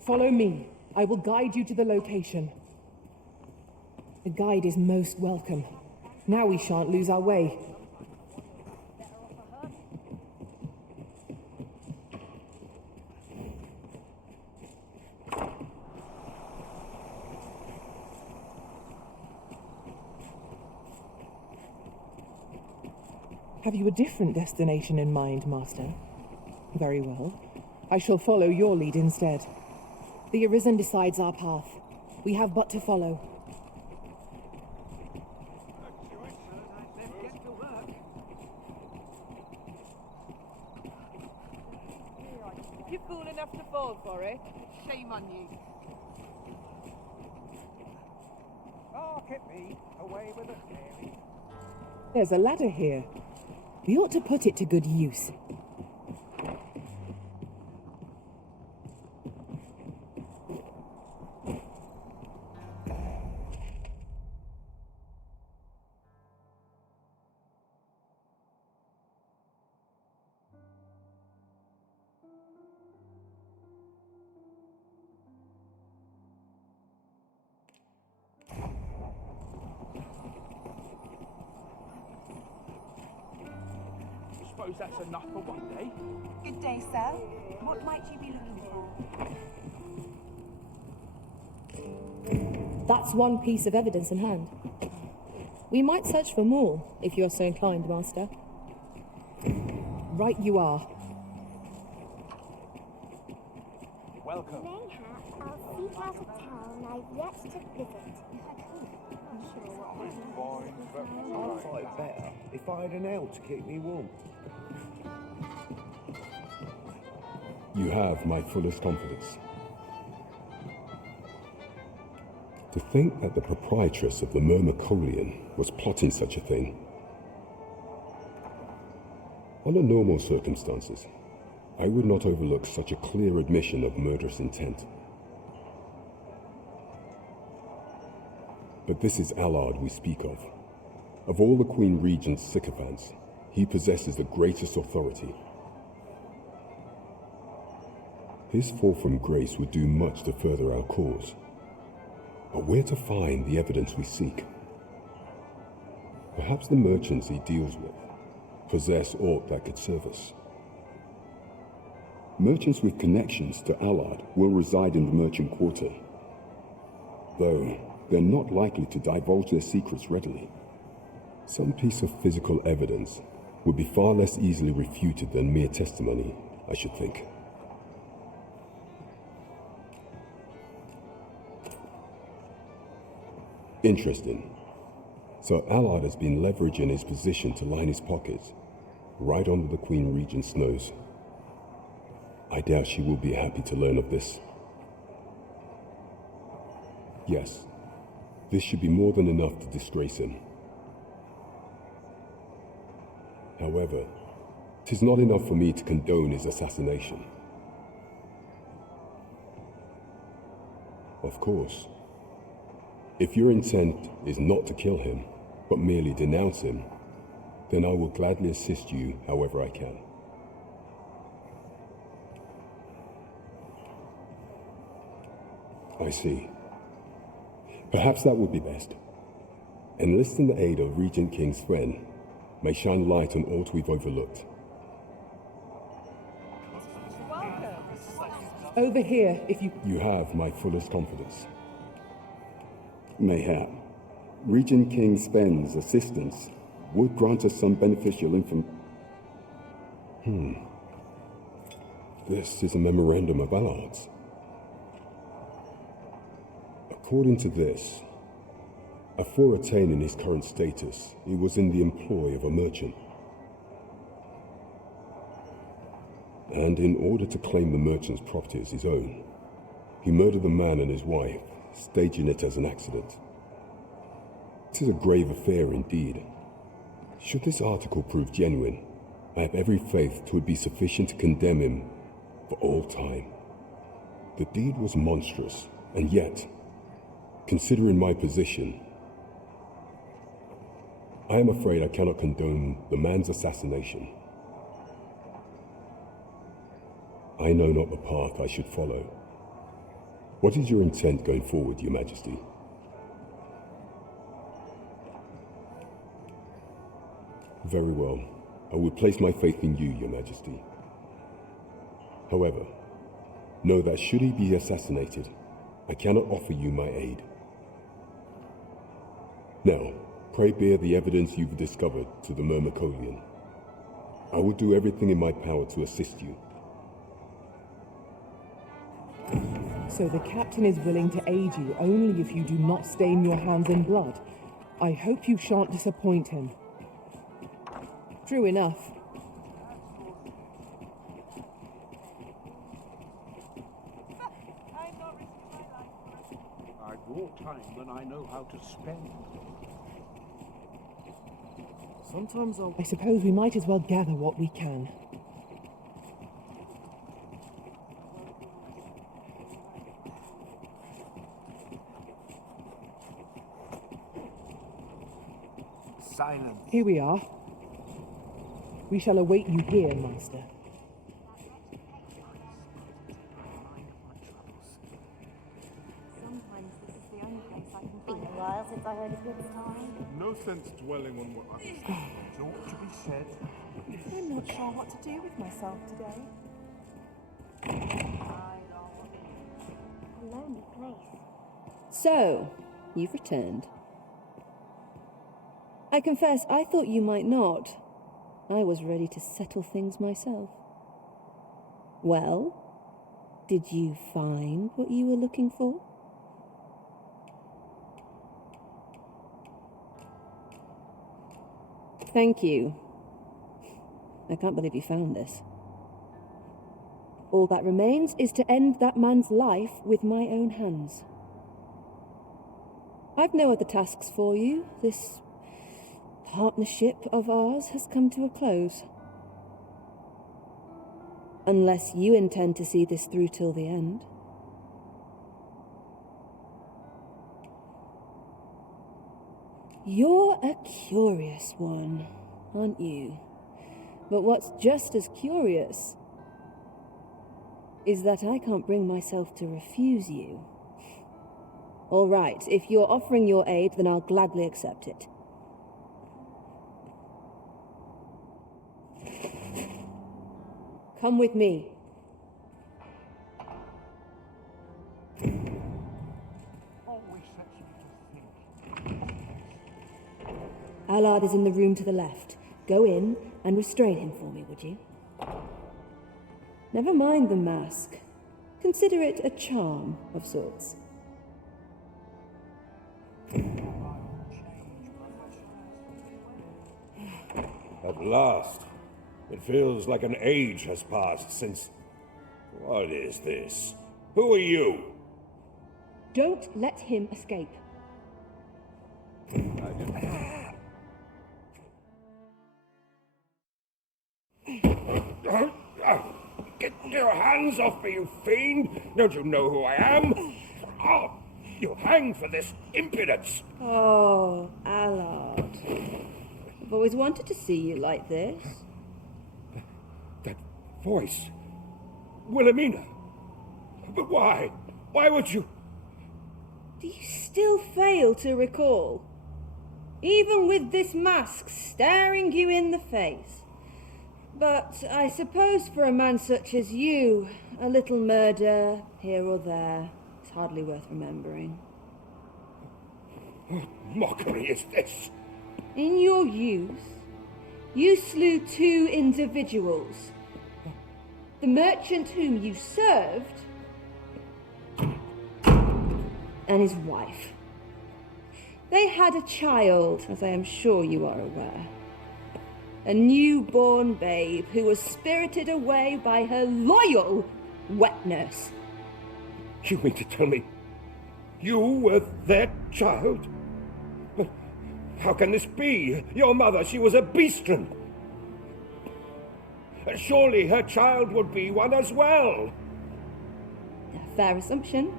Follow me. I will guide you to the location. The guide is most welcome. Now we shan't lose our way. Have you a different destination in mind, Master? Very well. I shall follow your lead instead. The Arisen decides our path. We have but to follow. You're fool enough to fall for it. Shame on you. Bark at me, away with the fairy. There's a ladder here. We ought to put it to good use. Suppose that's enough for one day. Good day, sir. What might you be looking for? That's one piece of evidence in hand. We might search for more, if you are so inclined, Master. Right you are. Welcome. Mayhap I'll seek out a town I've yet to visit. I'd fight better if I had an ale to keep me warm. You have my fullest confidence. To think that the proprietress of the Myrmecolian was plotting such a thing. Under normal circumstances, I would not overlook such a clear admission of murderous intent. But this is Allard we speak of. Of all the Queen Regent's sycophants, he possesses the greatest authority. His fall from grace would do much to further our cause. But where to find the evidence we seek? Perhaps the merchants he deals with possess aught that could serve us. Merchants with connections to Allard will reside in the merchant quarter, though they're not likely to divulge their secrets readily. Some piece of physical evidence would be far less easily refuted than mere testimony, I should think. Interesting. So Allard has been leveraging his position to line his pockets, right under the Queen Regent's nose. I doubt she will be happy to learn of this. Yes, this should be more than enough to disgrace him. However, 'tis not enough for me to condone his assassination. Of course, if your intent is not to kill him, but merely denounce him, then I will gladly assist you however I can. I see. Perhaps that would be best. Enlisting the aid of Regent King Sven may shine light on aught we've overlooked. Over here, if you... You have my fullest confidence. Mayhap. Regent King Sven's assistance would grant us some beneficial This is a memorandum of Allard's. According to this, afore attaining his current status, he was in the employ of a merchant. And in order to claim the merchant's property as his own, he murdered the man and his wife, staging it as an accident. It is a grave affair indeed. Should this article prove genuine, I have every faith 'twould be sufficient to condemn him for all time. The deed was monstrous, and yet, considering my position, I am afraid I cannot condone the man's assassination. I know not the path I should follow. What is your intent going forward, Your Majesty? Very well. I will place my faith in you, Your Majesty. However, know that should he be assassinated, I cannot offer you my aid. Now, pray bear the evidence you've discovered to the Myrmecolian. I will do everything in my power to assist you. So the captain is willing to aid you only if you do not stain your hands in blood. I hope you shan't disappoint him. True enough. I've more time than I know how to spend. Sometimes I suppose we might as well gather what we can. Silence. Here we are. We shall await you here, Master. Sometimes this is the only place I can find. Been a while since I heard a good story. No sense dwelling on what It ought to be said. I'm not sure what to do with myself today. A lonely place. So, you've returned. I confess, I thought you might not. I was ready to settle things myself. Well, did you find what you were looking for? Thank you. I can't believe you found this. All that remains is to end that man's life with my own hands. I've no other tasks for you. This partnership of ours has come to a close. Unless you intend to see this through till the end. You're a curious one, aren't you? But what's just as curious is that I can't bring myself to refuse you. All right, if you're offering your aid, then I'll gladly accept it. Come with me. Allard is in the room to the left. Go in and restrain him for me, would you? Never mind the mask. Consider it a charm of sorts. At last. It feels like an age has passed since... What is this? Who are you? Don't let him escape. Get your hands off me, you fiend! Don't you know who I am? Oh, you hang for this impudence! Oh, Allard. I've always wanted to see you like this. That voice... Wilhelmina! But why? Why would you... Do you still fail to recall? Even with this mask staring you in the face. But I suppose for a man such as you, a little murder here or there is hardly worth remembering. What mockery is this? In your youth, you slew 2 individuals. The merchant whom you served, and his wife. They had a child, as I am sure you are aware. A newborn babe who was spirited away by her loyal wet nurse. You mean to tell me you were their child? But how can this be? Your mother, she was a beastren. Surely her child would be one as well. A fair assumption.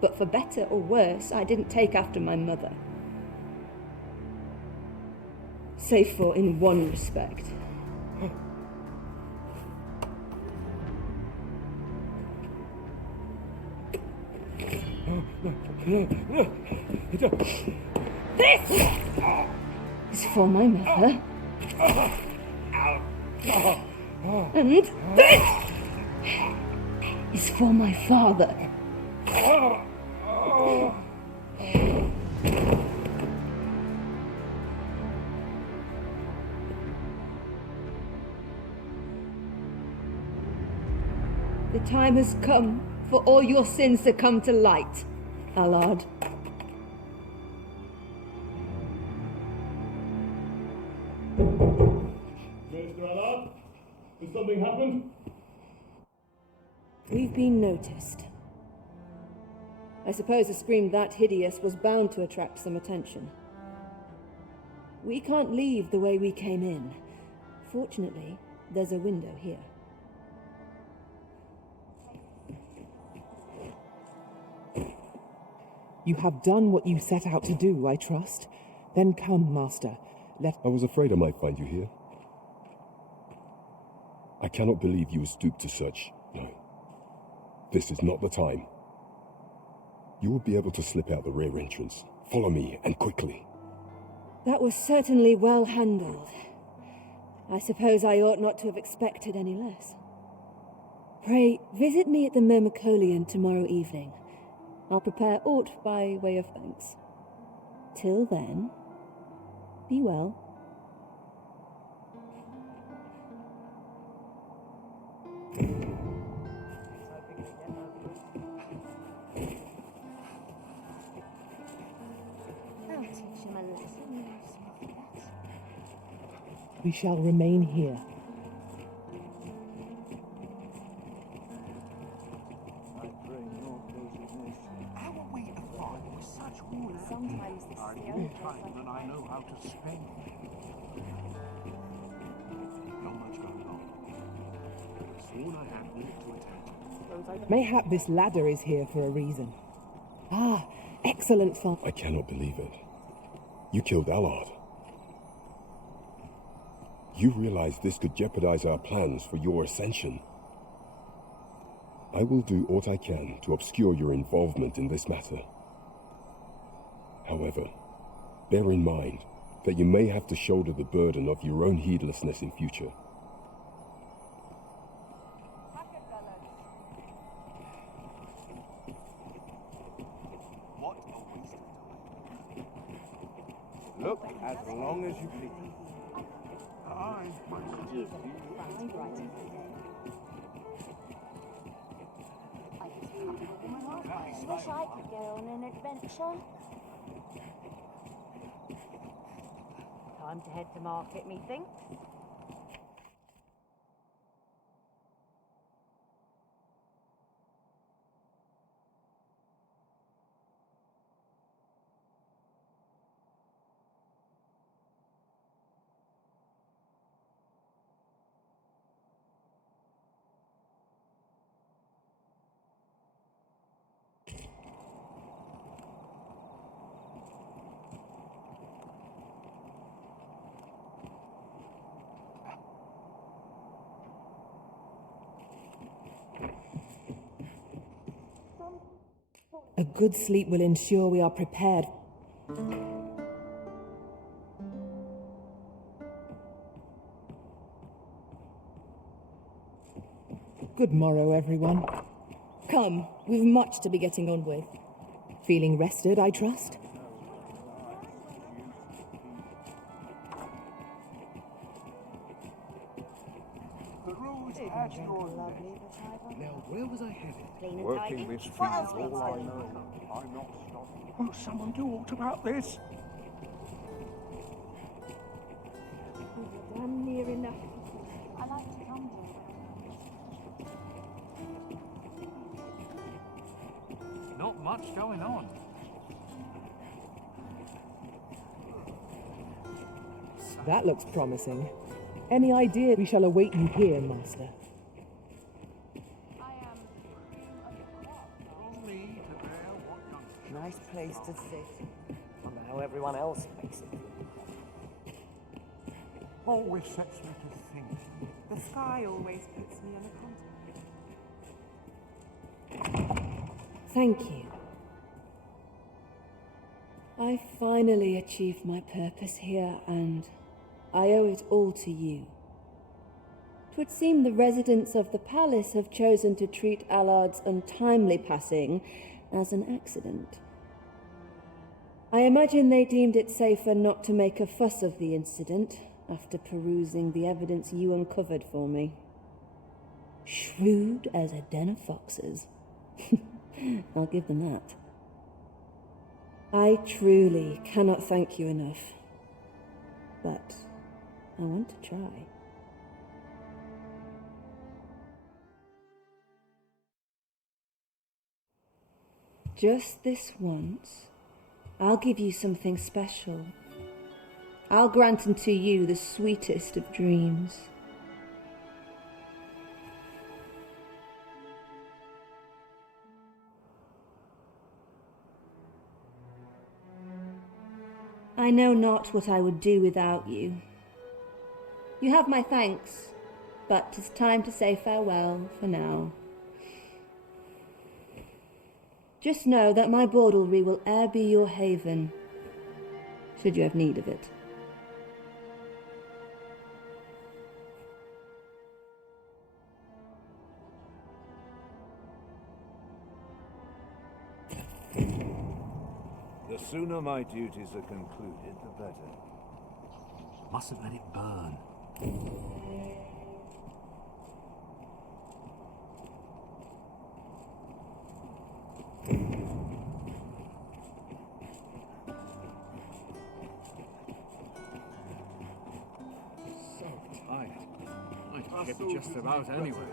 But for better or worse, I didn't take after my mother. Save for in one respect. This is for my mother. And this is for my father. The time has come for all your sins to come to light, Allard. Mr. Allard, has something happened? We've been noticed. I suppose a scream that hideous was bound to attract some attention. We can't leave the way we came in. Fortunately, there's a window here. You have done what you set out to do, I trust. Then come, Master. I was afraid I might find you here. I cannot believe you would stoop to such. No. This is not the time. You will be able to slip out the rear entrance. Follow me, and quickly. That was certainly well handled. I suppose I ought not to have expected any less. Pray, visit me at the Myrmecolian tomorrow evening. I'll prepare aught by way of thanks. Till then, be well. I'll teach him a lesson. We shall remain here. Sometimes this is the only place And I know how to spend. Not much going on. Soon I had work to attend. Mayhap this ladder is here for a reason. Ah, excellent fun. I cannot believe it. You killed Allard. You realize this could jeopardize our plans for your ascension. I will do what I can to obscure your involvement in this matter. However, bear in mind that you may have to shoulder the burden of your own heedlessness in future. What a waste of time. Look as long as you please. I wish I could go on an adventure. Time to head to market, methinks. A good sleep will ensure we are prepared. Good morrow, everyone. Come, we've much to be getting on with. Feeling rested, I trust? The road at your left. Now, where was I headed? Working this What else field, all I know. I'm not stopping. Will someone do aught about this? We're damn near enough. I like to come here. Not much going on. That looks promising. Any idea we shall await you here, Master? Nice place to sit. Wonder how everyone else makes it. Always sets me to think. The sky always puts me on a contemplation. Thank you. I finally achieved my purpose here, and I owe it all to you. 'Twould seem the residents of the palace have chosen to treat Allard's untimely passing as an accident. I imagine they deemed it safer not to make a fuss of the incident after perusing the evidence you uncovered for me. Shrewd as a den of foxes. I'll give them that. I truly cannot thank you enough, but I want to try. Just this once, I'll give you something special. I'll grant unto you the sweetest of dreams. I know not what I would do without you. You have my thanks, but 'tis time to say farewell for now. Just know that my baudelry will e'er be your haven, should you have need of it. The sooner my duties are concluded, the better. Mustn't let it burn. So tired. I'd get just about anywhere.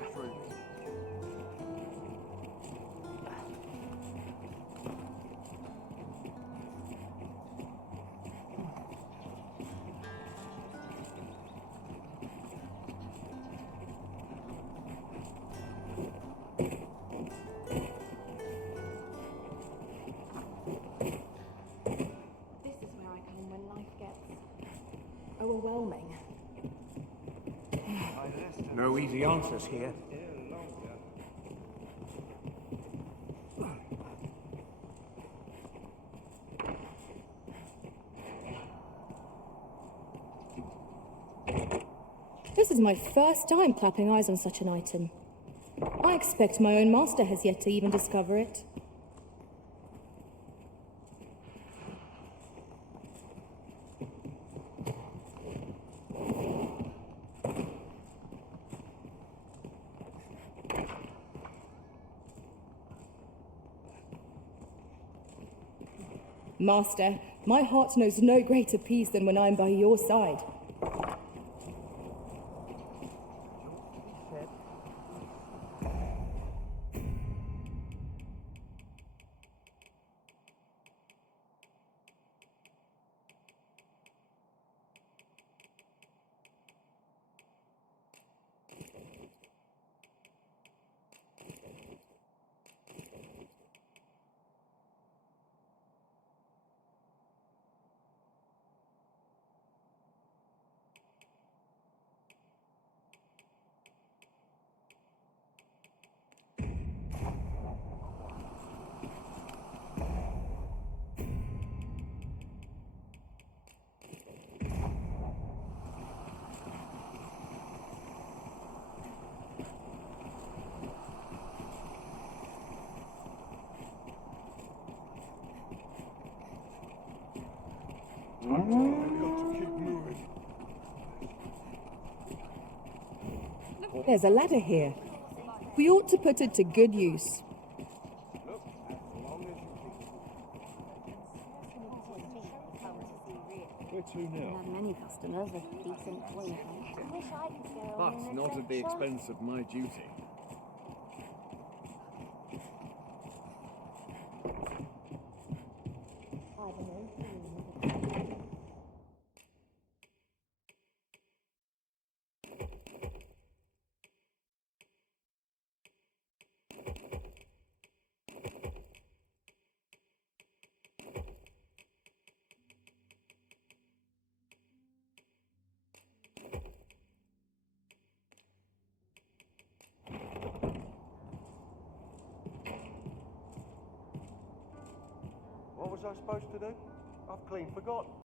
This is where I come when life gets overwhelming. No easy answers here. This is my first time clapping eyes on such an item. I expect my own master has yet to even discover it. Master, my heart knows no greater peace than when I'm by your side. There's a ladder here. We ought to put it to good use. Where to now? Had many customers with decent wing. Wish I could go. But not at the expense of my duty. was I supposed to do? I've clean forgotten.